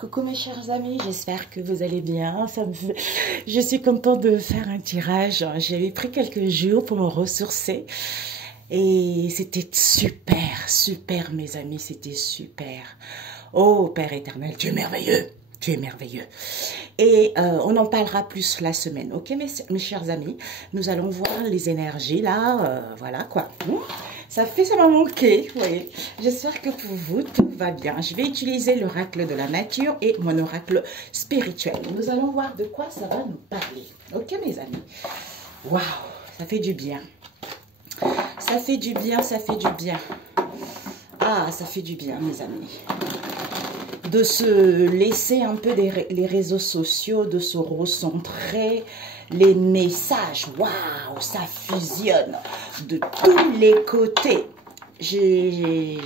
Coucou mes chers amis, j'espère que vous allez bien. Je suis contente de faire un tirage. J'avais pris quelques jours pour me ressourcer et c'était super, super mes amis, c'était super. Oh Père éternel, tu es merveilleux. Tu es merveilleux. Et on en parlera plus la semaine. Ok, mes chers amis, nous allons voir les énergies là. Voilà quoi. Ça m'a manqué. Vous voyez. J'espère que pour vous, tout va bien. Je vais utiliser l'oracle de la nature et mon oracle spirituel. Nous allons voir de quoi ça va nous parler. Ok, mes amis. Waouh, ça fait du bien. Ça fait du bien, ça fait du bien. Ah, ça fait du bien, mes amis. De se laisser un peu les réseaux sociaux, de se recentrer, les messages, waouh, ça fusionne de tous les côtés. Je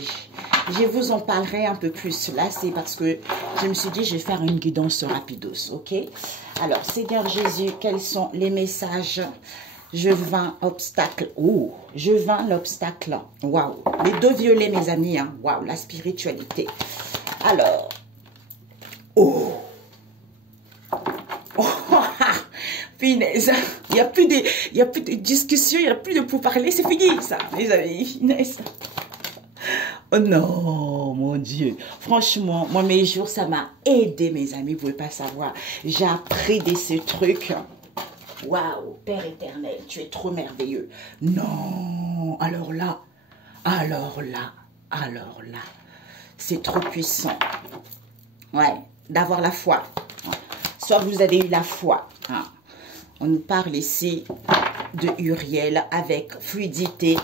vous en parlerai un peu plus. Là, c'est parce que je me suis dit, je vais faire une guidance rapidos, ok? Alors, Seigneur Jésus, quels sont les messages? Je vins obstacle. Oh, je vins l'obstacle. Waouh, les deux violets, mes amis, hein. Waouh, la spiritualité. Alors, oh, finesse, il n'y a plus de discussion, il n'y a plus de pourparler, c'est fini ça, mes amis, finesse. Oh non, mon Dieu, franchement, moi mes jours, ça m'a aidé, mes amis, vous ne pouvez pas savoir, j'ai appris de ces trucs. Waouh, Père éternel, tu es trop merveilleux. Non, alors là, c'est trop puissant. Ouais, d'avoir la foi. Soit vous avez eu la foi. Hein. On nous parle ici de Uriel avec fluidité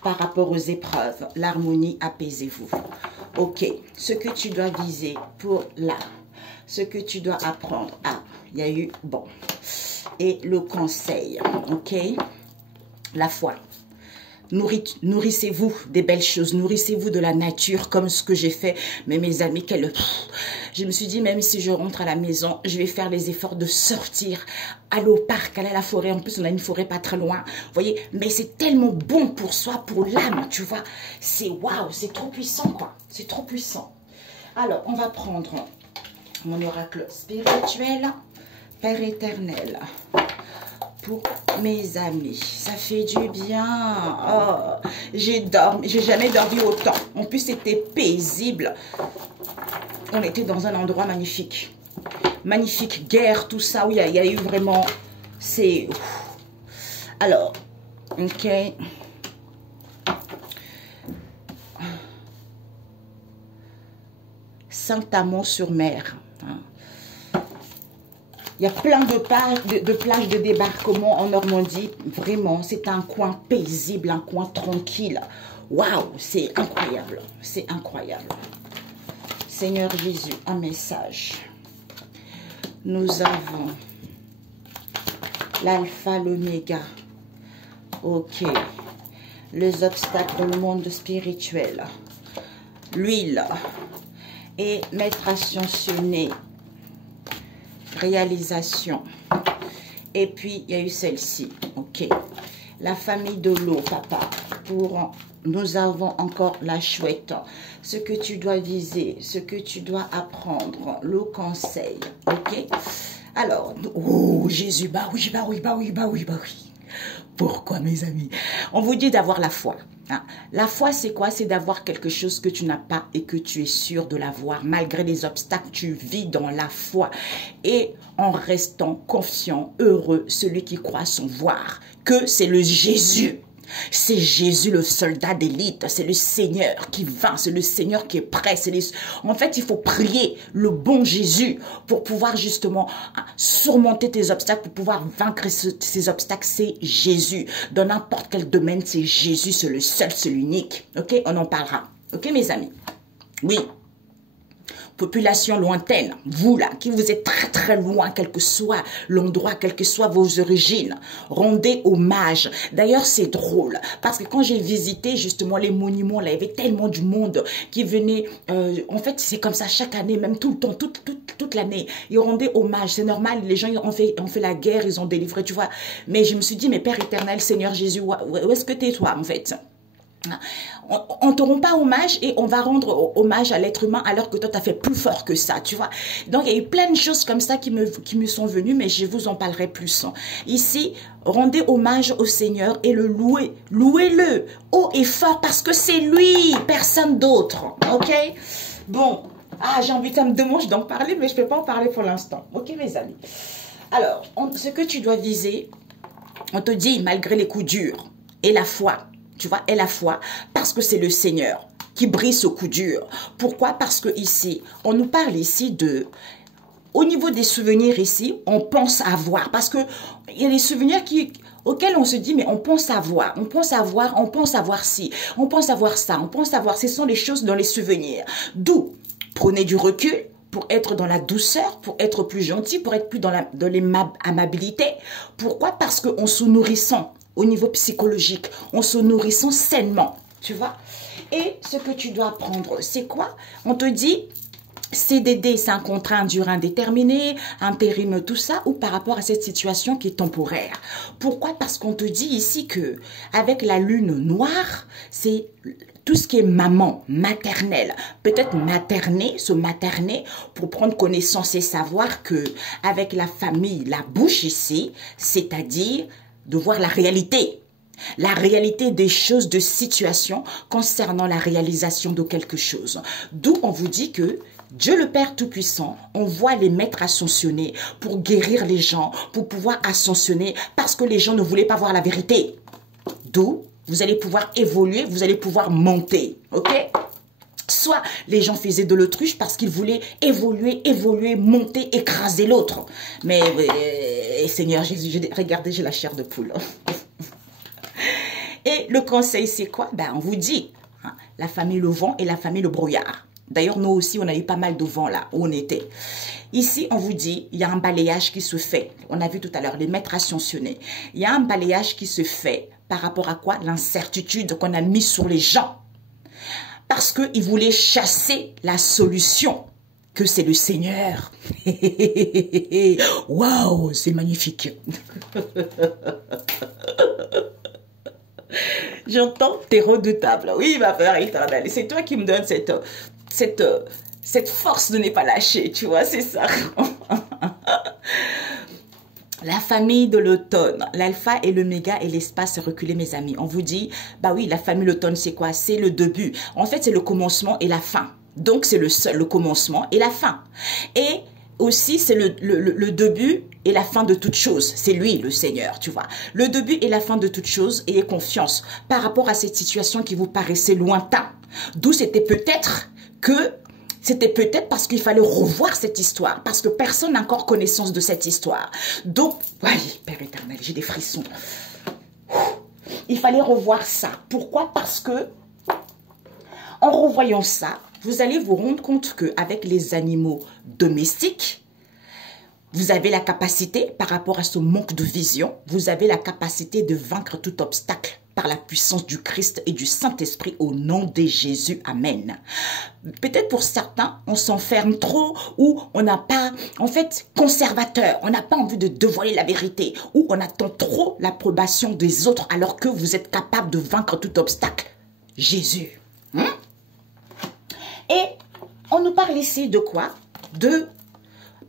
par rapport aux épreuves. L'harmonie, apaisez-vous. Ok, ce que tu dois viser pour là. Ce que tu dois apprendre. Ah, il y a eu, bon. Et le conseil, ok. La foi. Nourrissez-vous des belles choses, nourrissez-vous de la nature comme ce que j'ai fait. Mais mes amis, je me suis dit, même si je rentre à la maison, je vais faire les efforts de sortir, aller au parc, aller à la forêt. En plus, on a une forêt pas très loin. Vous voyez, mais c'est tellement bon pour soi, pour l'âme, tu vois. C'est waouh, c'est trop puissant, quoi. C'est trop puissant. Alors, on va prendre mon oracle spirituel, Père éternel. Pour mes amis, ça fait du bien. Oh, j'ai jamais dormi autant. En plus, c'était paisible. On était dans un endroit magnifique. Magnifique, guerre, tout ça. Oui, il y a eu vraiment... C'est... Alors, ok. Saint-Amand-sur-Mer. Hein. Il y a plein de plages de débarquement en Normandie. Vraiment, c'est un coin paisible, un coin tranquille. Waouh, c'est incroyable. C'est incroyable. Seigneur Jésus, un message. Nous avons l'alpha, l'oméga. Ok. Les obstacles dans le monde spirituel. L'huile. Et maître ascensionné. Réalisation. Et puis, il y a eu celle-ci. Ok. La famille de l'eau, papa. Nous avons encore la chouette. Ce que tu dois viser, ce que tu dois apprendre, le conseil. Ok. Alors, oh, Jésus, bah oui. Pourquoi, mes amis? On vous dit d'avoir la foi. Hein. La foi, c'est quoi? C'est d'avoir quelque chose que tu n'as pas et que tu es sûr de l'avoir. Malgré les obstacles, tu vis dans la foi. Et en restant confiant, heureux, celui qui croit sans voir que c'est le Jésus. C'est Jésus le soldat d'élite, c'est le Seigneur qui vint, c'est le Seigneur qui est prêt. En fait, il faut prier le bon Jésus pour pouvoir justement surmonter tes obstacles, pour pouvoir vaincre ces obstacles. C'est Jésus. Dans n'importe quel domaine, c'est Jésus, c'est le seul, c'est l'unique. Ok, on en parlera. Ok, mes amis? Oui. Population lointaine, vous là, qui vous êtes très très loin, quel que soit l'endroit, quelles que soient vos origines, rendez hommage. D'ailleurs, c'est drôle, parce que quand j'ai visité justement les monuments, là, il y avait tellement du monde qui venait, en fait, c'est comme ça chaque année, même tout le temps, toute l'année, ils rendaient hommage, c'est normal, les gens ont fait la guerre, ils ont délivré, tu vois. Mais je me suis dit, mais Père éternel, Seigneur Jésus, où est-ce que t'es toi, en fait? On ne te rend pas hommage et on va rendre hommage à l'être humain alors que toi, tu as fait plus fort que ça, tu vois. Donc, il y a eu plein de choses comme ça qui me sont venues, mais je vous en parlerai plus. Ici, rendez hommage au Seigneur et le louez. Louez-le haut et fort parce que c'est lui, personne d'autre. OK? Bon, j'ai envie de manger d'en parler, mais je ne peux pas en parler pour l'instant. OK, mes amis? Alors, ce que tu dois viser, on te dit, malgré les coups durs et la foi, tu vois, et la foi, parce que c'est le Seigneur qui brise ce coup dur. Pourquoi? Parce que ici, on nous parle ici de... Au niveau des souvenirs ici, on pense avoir. Parce que il y a des souvenirs auxquels on se dit, mais on pense avoir. On pense avoir, on pense avoir ci. On pense avoir ça. On pense avoir... Ce sont les choses dans les souvenirs. D'où, prenez du recul pour être dans la douceur, pour être plus gentil, pour être plus dans l'amabilité. Pourquoi? Parce qu'en se nourrissant au niveau psychologique, en se nourrissant sainement, tu vois. Et ce que tu dois apprendre, c'est quoi? On te dit, CDD, c'est un contrat à durée indéterminée, intérim, tout ça, ou par rapport à cette situation qui est temporaire. Pourquoi? Parce qu'on te dit ici que avec la lune noire, c'est tout ce qui est maman, maternelle, peut-être se materner pour prendre connaissance et savoir que avec la famille, la bouche ici, c'est-à-dire de voir la réalité des choses, de situations concernant la réalisation de quelque chose. D'où on vous dit que Dieu le Père Tout-Puissant envoie les maîtres ascensionnés pour guérir les gens, pour pouvoir ascensionner, parce que les gens ne voulaient pas voir la vérité. D'où vous allez pouvoir évoluer, vous allez pouvoir monter, ok? Soit les gens faisaient de l'autruche parce qu'ils voulaient évoluer, monter, écraser l'autre. Mais Seigneur Jésus, regardez, j'ai la chair de poule. Et le conseil, c'est quoi? Ben, on vous dit, hein, la famille le vent et la famille le brouillard. D'ailleurs, nous aussi, on a eu pas mal de vent là où on était. Ici, on vous dit, il y a un balayage qui se fait. On a vu tout à l'heure, les maîtres ascensionnés. Il y a un balayage qui se fait par rapport à quoi? L'incertitude qu'on a mise sur les gens. Parce qu'ils voulaient chasser la solution, que c'est le Seigneur. Waouh, c'est magnifique. J'entends, t'es redoutable. Oui, ma Père éternel. C'est toi qui me donnes cette force de ne pas lâcher, tu vois, c'est ça. La famille de l'automne, l'alpha et l'oméga et l'espace reculé, mes amis. On vous dit, bah oui, la famille de l'automne, c'est quoi? C'est le début. En fait, c'est le commencement et la fin. Donc, c'est le commencement et la fin. Et aussi, c'est le début et la fin de toute chose. C'est lui, le Seigneur, tu vois. Le début et la fin de toute chose. Ayez confiance par rapport à cette situation qui vous paraissait lointain. D'où c'était peut-être parce qu'il fallait revoir cette histoire, parce que personne n'a encore connaissance de cette histoire. Donc, oui, Père éternel, j'ai des frissons. Il fallait revoir ça. Pourquoi? Parce que, en revoyant ça, vous allez vous rendre compte qu'avec les animaux domestiques, vous avez la capacité, par rapport à ce manque de vision, vous avez la capacité de vaincre tout obstacle par la puissance du Christ et du Saint-Esprit au nom de Jésus. Amen. Peut-être pour certains, on s'enferme trop ou on n'a pas, en fait, conservateur. On n'a pas envie de dévoiler la vérité ou on attend trop l'approbation des autres alors que vous êtes capable de vaincre tout obstacle. Jésus. Et on nous parle ici de quoi?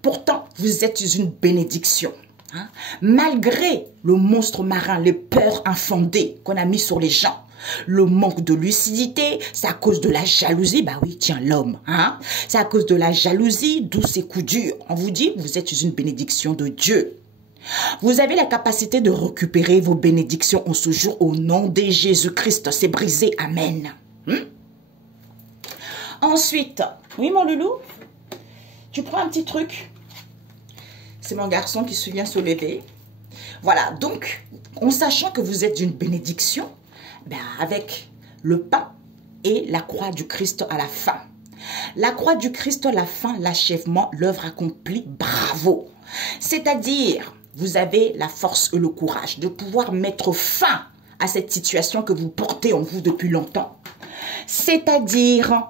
Pourtant, vous êtes une bénédiction. Hein? Malgré le monstre marin, les peurs infondées qu'on a mis sur les gens, le manque de lucidité, c'est à cause de la jalousie. Bah oui, tiens, l'homme. Hein? C'est à cause de la jalousie, d'où ces coups durs. On vous dit, vous êtes une bénédiction de Dieu. Vous avez la capacité de récupérer vos bénédictions en ce jour au nom de Jésus-Christ. C'est brisé. Amen. Ensuite, oui mon loulou, tu prends un petit truc. C'est mon garçon qui se vient se lever. Voilà, donc, en sachant que vous êtes une bénédiction, ben avec le pain et la croix du Christ à la fin. La croix du Christ à la fin, l'achèvement, l'œuvre accomplie, bravo. C'est-à-dire, vous avez la force et le courage de pouvoir mettre fin à cette situation que vous portez en vous depuis longtemps. C'est-à-dire,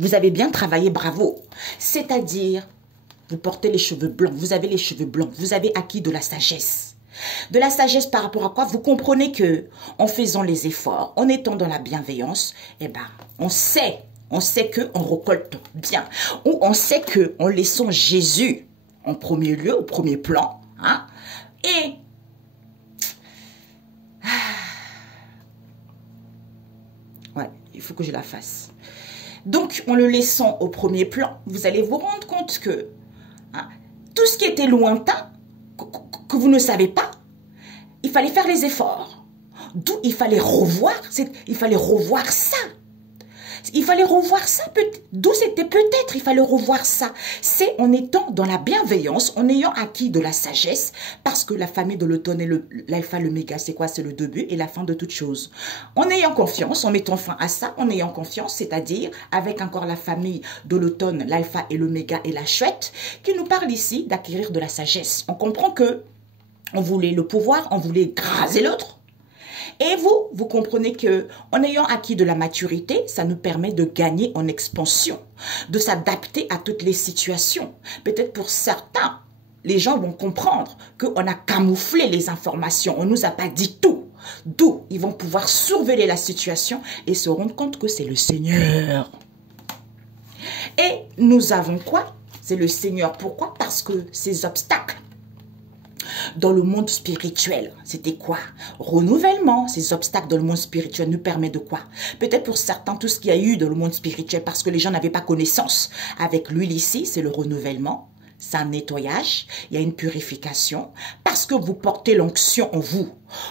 vous avez bien travaillé, bravo. C'est-à-dire, vous portez les cheveux blancs, vous avez les cheveux blancs, vous avez acquis de la sagesse. De la sagesse par rapport à quoi? Vous comprenez que en faisant les efforts, en étant dans la bienveillance, eh ben, on sait qu'on récolte bien. Ou on sait qu'en laissant Jésus en premier lieu, au premier plan, hein, et ouais, il faut que je la fasse. Donc, en le laissant au premier plan, vous allez vous rendre compte que hein, tout ce qui était lointain, que vous ne savez pas, il fallait faire les efforts. D'où il fallait revoir ça. Il fallait revoir ça, d'où c'était peut-être, il fallait revoir ça. C'est en étant dans la bienveillance, en ayant acquis de la sagesse, parce que la famille de l'automne et l'alpha, l'oméga, c'est quoi? C'est le début et la fin de toute chose. En ayant confiance, en mettant fin à ça, en ayant confiance, c'est-à-dire avec encore la famille de l'automne, l'alpha et l'oméga et la chouette, qui nous parle ici d'acquérir de la sagesse. On comprend que on voulait le pouvoir, on voulait écraser l'autre. Et vous comprenez que en ayant acquis de la maturité, ça nous permet de gagner en expansion, de s'adapter à toutes les situations. Peut-être pour certains, les gens vont comprendre qu'on a camouflé les informations, on ne nous a pas dit tout. D'où ils vont pouvoir surveiller la situation et se rendre compte que c'est le Seigneur. Et nous avons quoi? C'est le Seigneur. Pourquoi? Parce que ces obstacles dans le monde spirituel, c'était quoi? Renouvellement. Ces obstacles dans le monde spirituel nous permettent de quoi? Peut-être pour certains, tout ce qu'il y a eu dans le monde spirituel, parce que les gens n'avaient pas connaissance. Avec l'huile ici, c'est le renouvellement, c'est un nettoyage, il y a une purification, parce que vous portez l'onction en vous,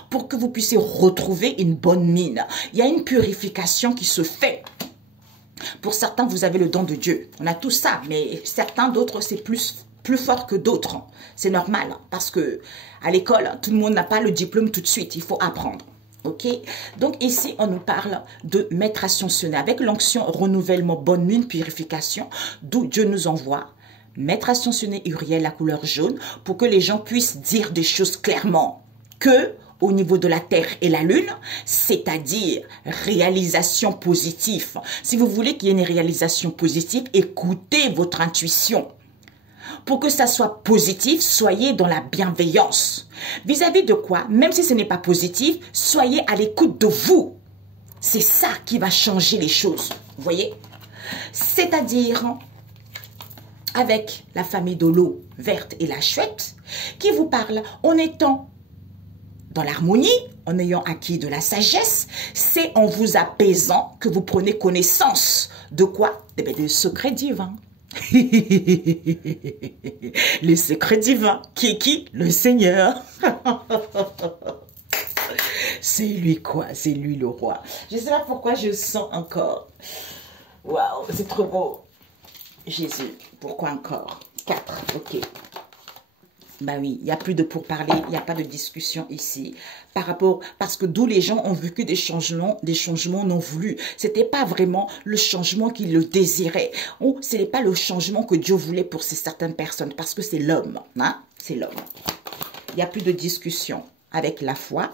pour que vous puissiez retrouver une bonne mine. Il y a une purification qui se fait. Pour certains, vous avez le don de Dieu. On a tout ça, mais certains d'autres, c'est plus fort que d'autres. C'est normal, parce que à l'école, tout le monde n'a pas le diplôme tout de suite. Il faut apprendre. Ok? Donc ici, on nous parle de maître ascensionné. Avec l'onction, renouvellement, bonne mine, purification, d'où Dieu nous envoie. Maître ascensionné Uriel, la couleur jaune, pour que les gens puissent dire des choses clairement. Que au niveau de la Terre et la Lune, c'est-à-dire réalisation positive. Si vous voulez qu'il y ait une réalisation positive, écoutez votre intuition. Pour que ça soit positif, soyez dans la bienveillance. Vis-à-vis de quoi? Même si ce n'est pas positif, soyez à l'écoute de vous. C'est ça qui va changer les choses. Vous voyez? C'est-à-dire avec la famille de l'eau verte et la chouette qui vous parle en étant dans l'harmonie, en ayant acquis de la sagesse, c'est en vous apaisant que vous prenez connaissance de quoi? Des secrets divins. Les secrets divins. Qui est qui? Le Seigneur. C'est lui quoi? C'est lui le roi. Je ne sais pas pourquoi je sens encore. Waouh, c'est trop beau. Jésus, pourquoi encore? 4, ok. Ben oui, il n'y a plus de pourparler, il n'y a pas de discussion ici. Parce que d'où les gens ont vécu des changements non voulus. C'était pas vraiment le changement qu'ils le désiraient. Ou ce n'est pas le changement que Dieu voulait pour certaines personnes. Parce que c'est l'homme, hein? C'est l'homme. Il n'y a plus de discussion avec la foi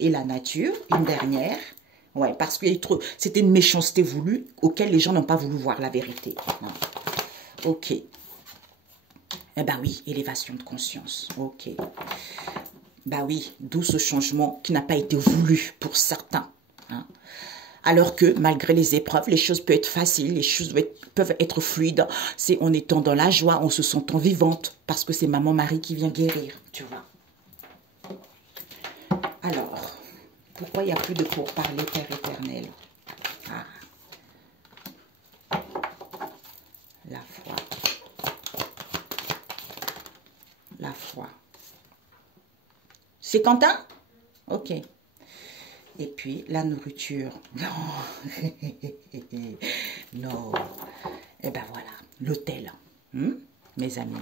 et la nature. Une dernière. Ouais, parce que c'était une méchanceté voulue auquel les gens n'ont pas voulu voir la vérité. Non. Ok. Eh ben oui, élévation de conscience. Ok. Ben oui, d'où ce changement qui n'a pas été voulu pour certains. Hein. Alors que malgré les épreuves, les choses peuvent être faciles, les choses peuvent être fluides. C'est en étant dans la joie, en se sentant vivante. Parce que c'est Maman Marie qui vient guérir, tu vois. Alors, pourquoi il n'y a plus de pourparler, Père éternel? Ah. La foi. La foi. C'est Quentin? Ok. Et puis, la nourriture. Non. Non. Et ben voilà. L'autel. Mes amis.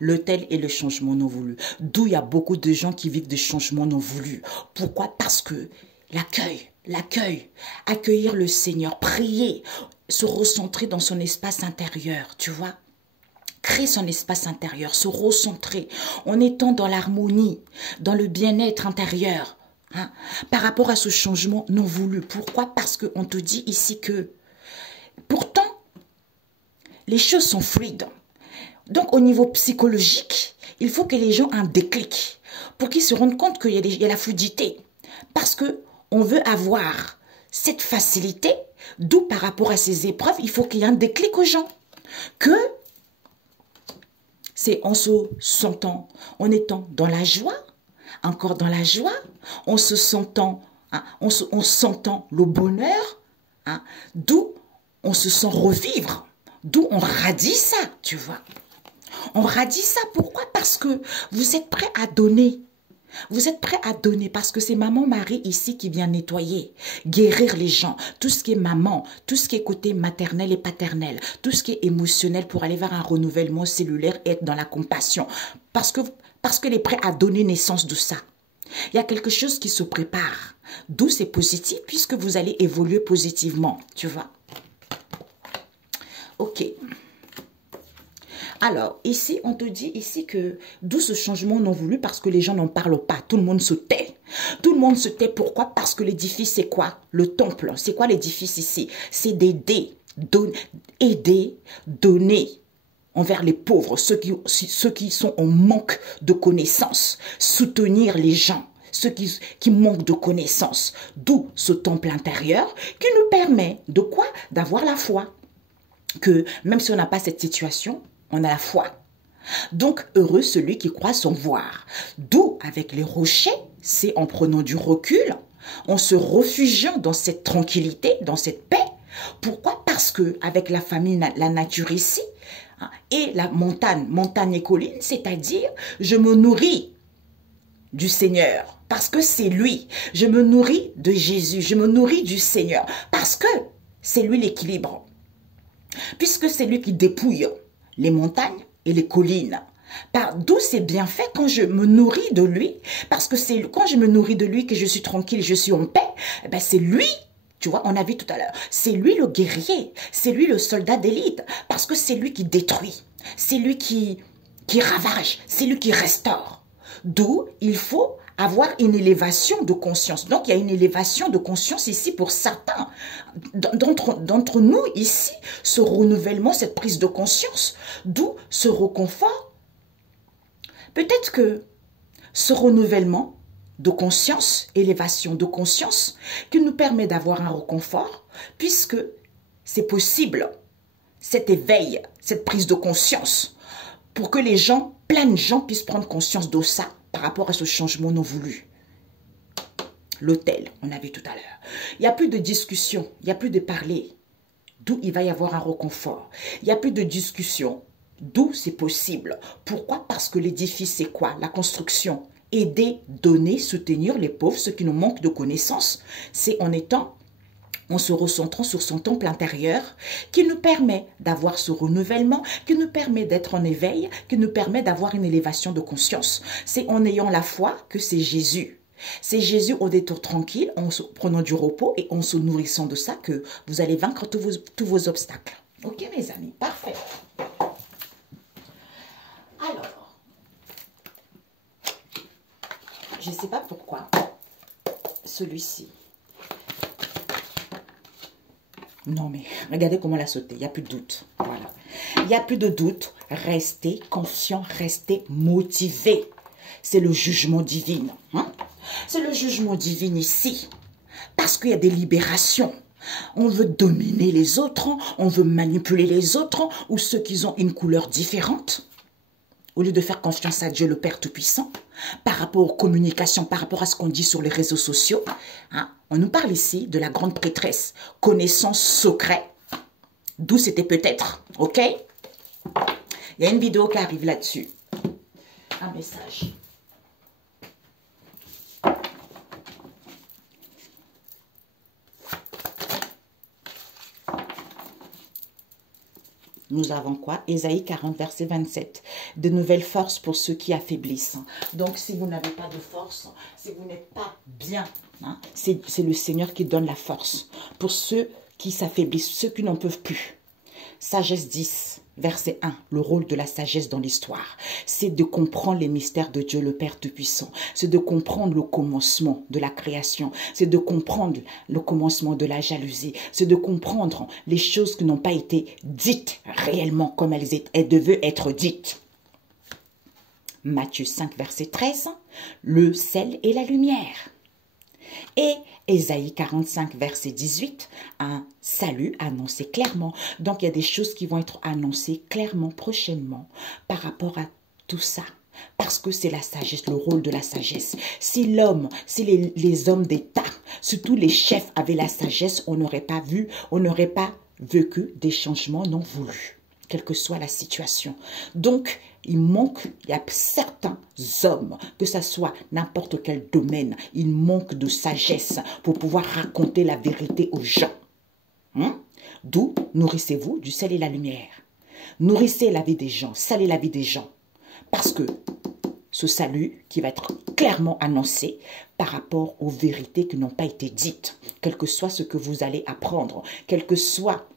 L'autel est le changement non voulu. D'où il y a beaucoup de gens qui vivent des changements non voulus. Pourquoi? Parce que l'accueil. Accueillir le Seigneur. Prier. Se recentrer dans son espace intérieur. Tu vois? Créer son espace intérieur, se recentrer en étant dans l'harmonie, dans le bien-être intérieur, hein, par rapport à ce changement non voulu. Pourquoi? Parce qu'on te dit ici que pourtant, les choses sont fluides. Donc, au niveau psychologique, il faut que les gens aient un déclic pour qu'ils se rendent compte qu'il y a la fluidité. Parce que on veut avoir cette facilité, d'où par rapport à ces épreuves, il faut qu'il y ait un déclic aux gens. Que c'est en se sentant, en étant dans la joie, encore dans la joie, en se sentant, hein, en sentant le bonheur, hein, d'où on se sent revivre, d'où on radie ça, tu vois. On radie ça, pourquoi? Parce que vous êtes prêt à donner. Vous êtes prêt à donner parce que c'est Maman Marie ici qui vient nettoyer, guérir les gens. Tout ce qui est maman, tout ce qui est côté maternel et paternel, tout ce qui est émotionnel pour aller vers un renouvellement cellulaire et être dans la compassion. Parce qu'elle est prête à donner naissance de ça. Il y a quelque chose qui se prépare. D'où c'est positif puisque vous allez évoluer positivement, tu vois. Ok. Alors, ici, on te dit ici que d'où ce changement non voulu parce que les gens n'en parlent pas. Tout le monde se tait. Tout le monde se tait. Pourquoi? Parce que l'édifice, c'est quoi? Le temple. C'est quoi l'édifice ici? C'est d'aider, aider, donner envers les pauvres, ceux qui sont en manque de connaissances. Soutenir les gens, ceux qui manquent de connaissances. D'où ce temple intérieur qui nous permet de quoi? D'avoir la foi. Que même si on n'a pas cette situation, on a la foi. Donc, heureux celui qui croit sans voir. D'où, avec les rochers, c'est en prenant du recul, en se réfugiant dans cette tranquillité, dans cette paix. Pourquoi? Parce que avec la famille, la nature ici, hein, et la montagne et colline, c'est-à-dire, je me nourris du Seigneur, parce que c'est lui. Je me nourris de Jésus, je me nourris du Seigneur, parce que c'est lui l'équilibre. Puisque c'est lui qui dépouille les montagnes et les collines. D'où c'est bien fait quand je me nourris de lui, parce que c'est quand je me nourris de lui que je suis tranquille, je suis en paix, eh ben c'est lui, tu vois, on a vu tout à l'heure, c'est lui le guerrier, c'est lui le soldat d'élite, parce que c'est lui qui détruit, c'est lui qui ravage, c'est lui qui restaure. D'où il faut avoir une élévation de conscience. Donc, il y a une élévation de conscience ici pour certains d'entre nous ici, ce renouvellement, cette prise de conscience, d'où ce réconfort. Peut-être que ce renouvellement de conscience, élévation de conscience, qui nous permet d'avoir un réconfort, puisque c'est possible, cet éveil, cette prise de conscience, pour que les gens, plein de gens puissent prendre conscience de ça, par rapport à ce changement non voulu. L'autel, on a vu tout à l'heure. Il n'y a plus de discussion, il n'y a plus de parler, d'où il va y avoir un réconfort. Il n'y a plus de discussion, d'où c'est possible. Pourquoi? Parce que l'édifice, c'est quoi? La construction. Aider, donner, soutenir les pauvres, ceux qui nous manquent de connaissances. C'est en se recentrant sur son temple intérieur, qui nous permet d'avoir ce renouvellement, qui nous permet d'être en éveil, qui nous permet d'avoir une élévation de conscience. C'est en ayant la foi que c'est Jésus. C'est Jésus au détour tranquille, en se prenant du repos et en se nourrissant de ça que vous allez vaincre tous vos obstacles. Ok mes amis, parfait. Alors, je ne sais pas pourquoi celui-ci. Non, mais regardez comment elle a sauté. Il n'y a plus de doute. Voilà. Il n'y a plus de doute. Restez confiant, restez motivé. C'est le jugement divin. Hein? C'est le jugement divin ici. Parce qu'il y a des libérations. On veut dominer les autres. On veut manipuler les autres. Ou ceux qui ont une couleur différente. Au lieu de faire confiance à Dieu, le Père Tout-Puissant, par rapport aux communications, par rapport à ce qu'on dit sur les réseaux sociaux, hein, on nous parle ici de la grande prêtresse, connaissance secret, d'où c'était peut-être, ok? Il y a une vidéo qui arrive là-dessus, un message. Nous avons quoi? Ésaïe 40, verset 27. De nouvelles forces pour ceux qui affaiblissent. Donc, si vous n'avez pas de force, si vous n'êtes pas bien, hein, c'est le Seigneur qui donne la force. Pour ceux qui s'affaiblissent, ceux qui n'en peuvent plus. Sagesse 10, verset 1. Le rôle de la sagesse dans l'histoire. C'est de comprendre les mystères de Dieu, le Père Tout-Puissant. C'est de comprendre le commencement de la création. C'est de comprendre le commencement de la jalousie. C'est de comprendre les choses qui n'ont pas été dites réellement comme elles devaient être dites. Matthieu 5, verset 13, le sel et la lumière. Et Ésaïe 45, verset 18, un salut annoncé clairement. Donc, il y a des choses qui vont être annoncées clairement, prochainement, par rapport à tout ça. Parce que c'est la sagesse, le rôle de la sagesse. Si l'homme, si les hommes d'État, surtout les chefs avaient la sagesse, on n'aurait pas vu, on n'aurait pas vécu des changements non voulus, quelle que soit la situation. Donc, il y a certains hommes, que ce soit n'importe quel domaine, il manque de sagesse pour pouvoir raconter la vérité aux gens. D'où nourrissez-vous du sel et la lumière. Nourrissez la vie des gens, salez la vie des gens. Parce que ce salut qui va être clairement annoncé par rapport aux vérités qui n'ont pas été dites, quel que soit ce que vous allez apprendre, quel que soit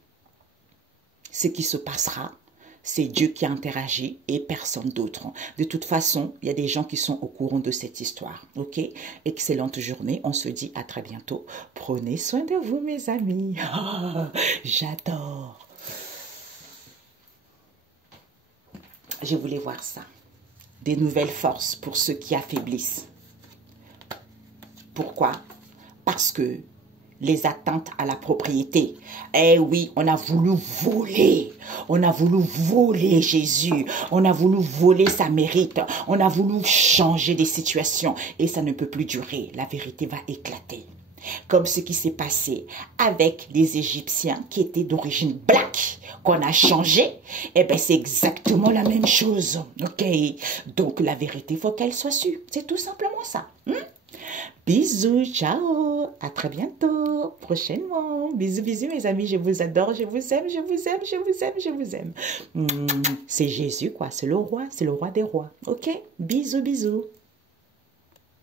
ce qui se passera, c'est Dieu qui a interagi et personne d'autre. De toute façon, il y a des gens qui sont au courant de cette histoire. Ok? Excellente journée. On se dit à très bientôt. Prenez soin de vous, mes amis. Oh, j'adore. Je voulais voir ça. Des nouvelles forces pour ceux qui affaiblissent. Pourquoi? Parce que les atteintes à la propriété. Eh oui, on a voulu voler. On a voulu voler Jésus. On a voulu voler sa mérite. On a voulu changer des situations. Et ça ne peut plus durer. La vérité va éclater. Comme ce qui s'est passé avec les Égyptiens qui étaient d'origine black, qu'on a changé. Eh bien, c'est exactement la même chose. Ok? Donc, la vérité, il faut qu'elle soit sûre. C'est tout simplement ça. Bisous, ciao, à très bientôt, prochainement. Bisous, bisous mes amis, je vous adore, je vous aime, je vous aime, je vous aime, je vous aime. C'est Jésus quoi, c'est le roi des rois. Ok, bisous, bisous.